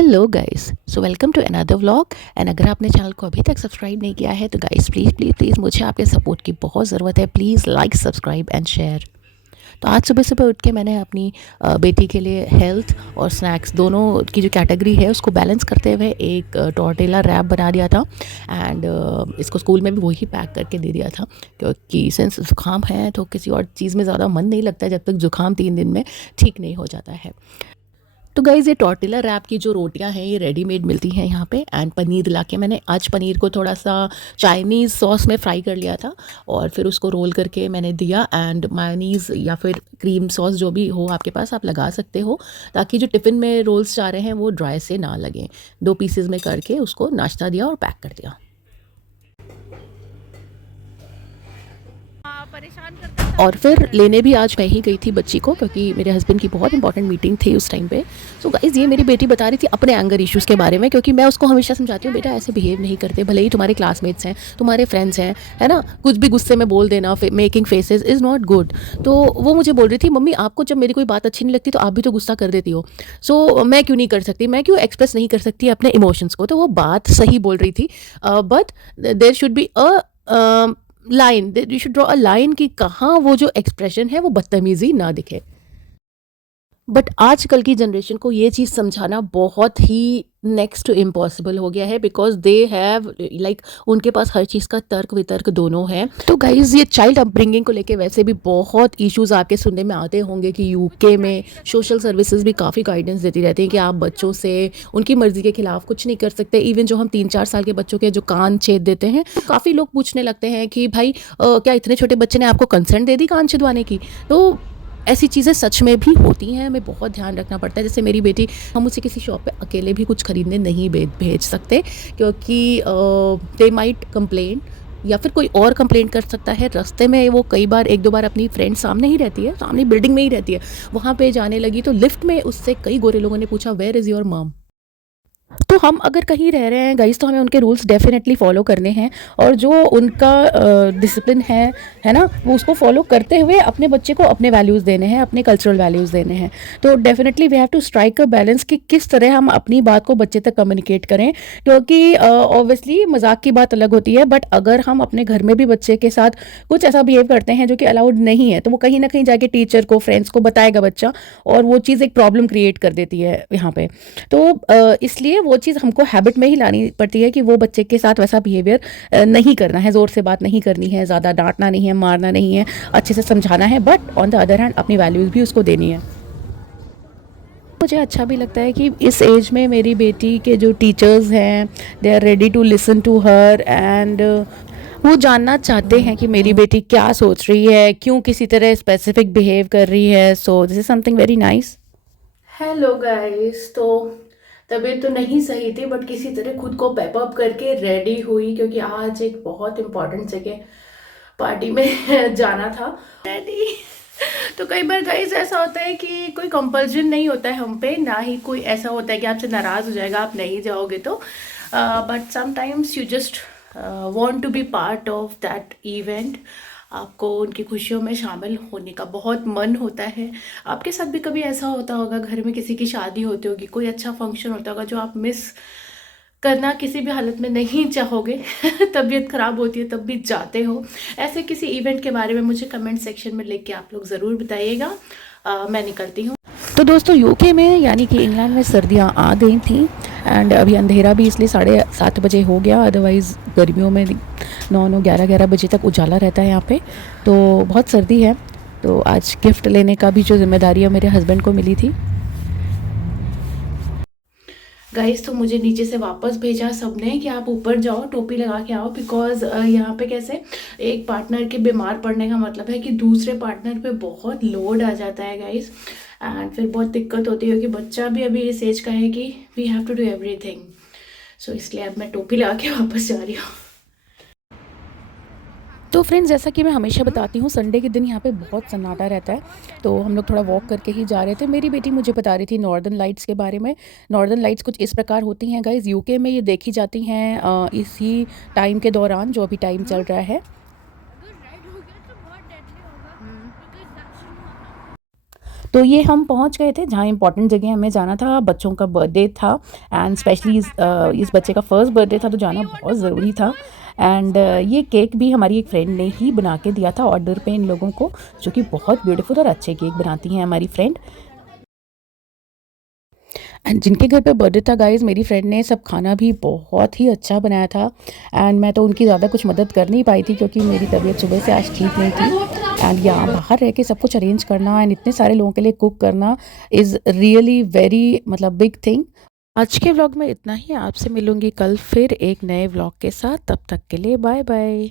Hello guys, so welcome to another vlog. And अगर आपने channel को अभी तक सब्सक्राइब नहीं किया है तो गाइस प्लीज़ प्लीज़ प्लीज़ मुझे आपके सपोर्ट की बहुत ज़रूरत है। Please like, subscribe and share. तो आज सुबह सुबह उठ के मैंने अपनी बेटी के लिए हेल्थ और स्नैक्स दोनों की जो कैटेगरी है उसको बैलेंस करते हुए एक टॉर्टेला रैप बना दिया था। एंड इसको स्कूल में भी वही पैक करके दे दिया था, क्योंकि सिंस ज़ुकाम है तो किसी और चीज़ में ज़्यादा मन नहीं लगता जब तक ज़ुकाम 3 दिन में ठीक नहीं हो जाता है। तो गाइज़ ये टॉर्टिला रैप की जो रोटियां हैं ये रेडीमेड मिलती हैं यहाँ पे। एंड पनीर लाके मैंने आज पनीर को थोड़ा सा चाइनीज़ सॉस में फ्राई कर लिया था और फिर उसको रोल करके मैंने दिया। एंड मायोनीज़ या फिर क्रीम सॉस जो भी हो आपके पास आप लगा सकते हो, ताकि जो टिफ़िन में रोल्स जा रहे हैं वो ड्राई से ना लगें। 2 पीसेस में करके उसको नाश्ता दिया और पैक कर दिया। परेशान करता था और फिर क्या फिर करते लेने हैं। भी आज मैं ही गई थी बच्ची को, क्योंकि मेरे हस्बैंड की बहुत इंपॉर्टेंट मीटिंग थी उस टाइम पे। सो गाइज़ ये मेरी बेटी बता रही थी अपने एंगर इश्यूज़ के बारे में, क्योंकि मैं उसको हमेशा समझाती हूँ बेटा ऐसे बिहेव नहीं करते, भले ही तुम्हारे क्लासमेट्स हैं, तुम्हारे फ्रेंड्स हैं, है ना, कुछ भी गुस्से में बोल देना, making faces is not good. तो वो मुझे बोल रही थी मम्मी आपको जब मेरी कोई बात अच्छी नहीं लगती तो आप भी तो गुस्सा कर देती हो, सो मैं क्यों नहीं कर सकती, मैं क्यों एक्सप्रेस नहीं कर सकती अपने इमोशंस को। तो वो बात सही बोल रही थी, but there should be a line, you should draw a line कि कहाँ वो जो एक्सप्रेशन है वो बदतमीजी ना दिखे। बट आजकल की जनरेशन को ये चीज़ समझाना बहुत ही नेक्स्ट टू इम्पॉसिबल हो गया है, बिकॉज दे हैव लाइक उनके पास हर चीज़ का तर्क वितर्क दोनों है। तो गाइज ये चाइल्ड अपब्रिंगिंग को लेके वैसे भी बहुत इश्यूज आपके सुनने में आते होंगे कि यूके में सोशल सर्विसेज भी काफ़ी गाइडेंस देती रहती हैं कि आप बच्चों से उनकी मर्जी के खिलाफ कुछ नहीं कर सकते। इवन जो हम 3-4 साल के बच्चों के जो कान छेद देते हैं, तो काफ़ी लोग पूछने लगते हैं कि भाई क्या इतने छोटे बच्चे ने आपको कंसेंट दे दी कान छिदवाने की। तो ऐसी चीज़ें सच में भी होती हैं, हमें बहुत ध्यान रखना पड़ता है। जैसे मेरी बेटी, हम उसे किसी शॉप पे अकेले भी कुछ खरीदने नहीं भेज सकते, क्योंकि दे माइट कंप्लेन या फिर कोई और कंप्लेन कर सकता है। रास्ते में वो कई बार 1-2 बार अपनी फ्रेंड सामने ही रहती है, सामने बिल्डिंग में ही रहती है, वहाँ पे जाने लगी तो लिफ्ट में उससे कई गोरे लोगों ने पूछा वेयर इज़ योर मॉम। तो हम अगर कहीं रह रहे हैं गाइस तो हमें उनके रूल्स डेफिनेटली फॉलो करने हैं, और जो उनका डिसिप्लिन है ना, वो उसको फॉलो करते हुए अपने बच्चे को अपने वैल्यूज़ देने हैं, अपने कल्चरल वैल्यूज़ देने हैं। तो definitely we have to strike a balance कि किस तरह हम अपनी बात को बच्चे तक कम्युनिकेट करें, क्योंकि ऑब्वियसली मजाक की बात अलग होती है, बट अगर हम अपने घर में भी बच्चे के साथ कुछ ऐसा बिहेव करते हैं जो कि अलाउड नहीं है, तो वो कहीं ना कहीं जाके टीचर को, फ्रेंड्स को बताएगा बच्चा, और वो चीज़ एक प्रॉब्लम क्रिएट कर देती है यहाँ पे। तो इसलिए वो चीज़ हमको हैबिट में ही लानी पड़ती है कि वो बच्चे के साथ वैसा बिहेवियर नहीं करना है, ज़ोर से बात नहीं करनी है, ज़्यादा डांटना नहीं है, मारना नहीं है, अच्छे से समझाना है, but on the other hand अपनी वैल्यूज़ भी उसको देनी है। मुझे अच्छा भी लगता है कि इस एज में मेरी बेटी के जो टीचर्स हैं they are ready to listen to her, and वो जानना चाहते हैं कि मेरी बेटी क्या सोच रही है, क्यों किसी तरह स्पेसिफिक बिहेव कर रही है। So this is something very nice. Hello guys, तो तबीयत तो नहीं सही थी, बट किसी तरह खुद को पेप अप करके रेडी हुई, क्योंकि आज एक बहुत इंपॉर्टेंट जगह पार्टी में जाना था। रेडी। तो कई बार गाइस ऐसा होता है कि कोई कंपल्जन नहीं होता है हम पे, ना ही कोई ऐसा होता है कि आपसे नाराज़ हो जाएगा आप नहीं जाओगे तो, but sometimes you just want to be part of that event. आपको उनकी खुशियों में शामिल होने का बहुत मन होता है। आपके साथ भी कभी ऐसा होता होगा, घर में किसी की शादी होती होगी, कोई अच्छा फंक्शन होता होगा जो आप मिस करना किसी भी हालत में नहीं चाहोगे। तबीयत ख़राब होती है तब भी जाते हो। ऐसे किसी इवेंट के बारे में मुझे कमेंट सेक्शन में लिख के आप लोग ज़रूर बताइएगा। मैं निकलती हूँ। तो दोस्तों यूके में यानी कि इंग्लैंड में सर्दियाँ आ गई थी, एंड अभी अंधेरा भी इसलिए 7:30 हो गया, अदरवाइज़ गर्मियों में 9-9, 11-11 बजे तक उजाला रहता है यहाँ पे। तो बहुत सर्दी है। तो आज गिफ्ट लेने का भी जो जिम्मेदारी है मेरे हस्बैंड को मिली थी। गाइस तो मुझे नीचे से वापस भेजा सबने कि आप ऊपर जाओ, टोपी लगा के आओ, बिकॉज यहाँ पे कैसे एक पार्टनर के बीमार पड़ने का मतलब है कि दूसरे पार्टनर पे बहुत लोड आ जाता है गाइस, एंड फिर बहुत दिक्कत होती है, क्योंकि बच्चा भी अभी इस एज का है कि we have to do everything. So इसलिए अब मैं टोपी लगा के वापस जा रही हूँ। तो फ्रेंड्स जैसा कि मैं हमेशा बताती हूँ, संडे के दिन यहाँ पे बहुत सन्नाटा रहता है। तो हम लोग थोड़ा वॉक करके ही जा रहे थे। मेरी बेटी मुझे बता रही थी नॉर्दर्न लाइट्स के बारे में। नॉर्दर्न लाइट्स कुछ इस प्रकार होती हैं गाइस, यूके में ये देखी जाती हैं इसी टाइम के दौरान जो अभी टाइम चल रहा है। तो ये हम पहुंच गए थे जहाँ इंपॉर्टेंट जगह हमें जाना था, बच्चों का बर्थडे था एंड स्पेशली इस बच्चे का फर्स्ट बर्थडे था, तो जाना बहुत ज़रूरी था। एंड ये केक भी हमारी एक फ्रेंड ने ही बना के दिया था ऑर्डर पे इन लोगों को, जो कि बहुत ब्यूटीफुल और अच्छे केक बनाती हैं हमारी फ्रेंड। एंड जिनके घर पे बर्थडे था गाइज़, मेरी फ्रेंड ने सब खाना भी बहुत ही अच्छा बनाया था। एंड मैं तो उनकी ज़्यादा कुछ मदद कर नहीं पाई थी क्योंकि मेरी तबीयत सुबह से आज ठीक नहीं थी। एंड यहाँ बाहर रह के सब कुछ अरेंज करना एंड इतने सारे लोगों के लिए कुक करना इज़ रियली वेरी मतलब बिग थिंग। आज के व्लॉग में इतना ही, आपसे मिलूंगी कल फिर एक नए व्लॉग के साथ, तब तक के लिए बाय बाय।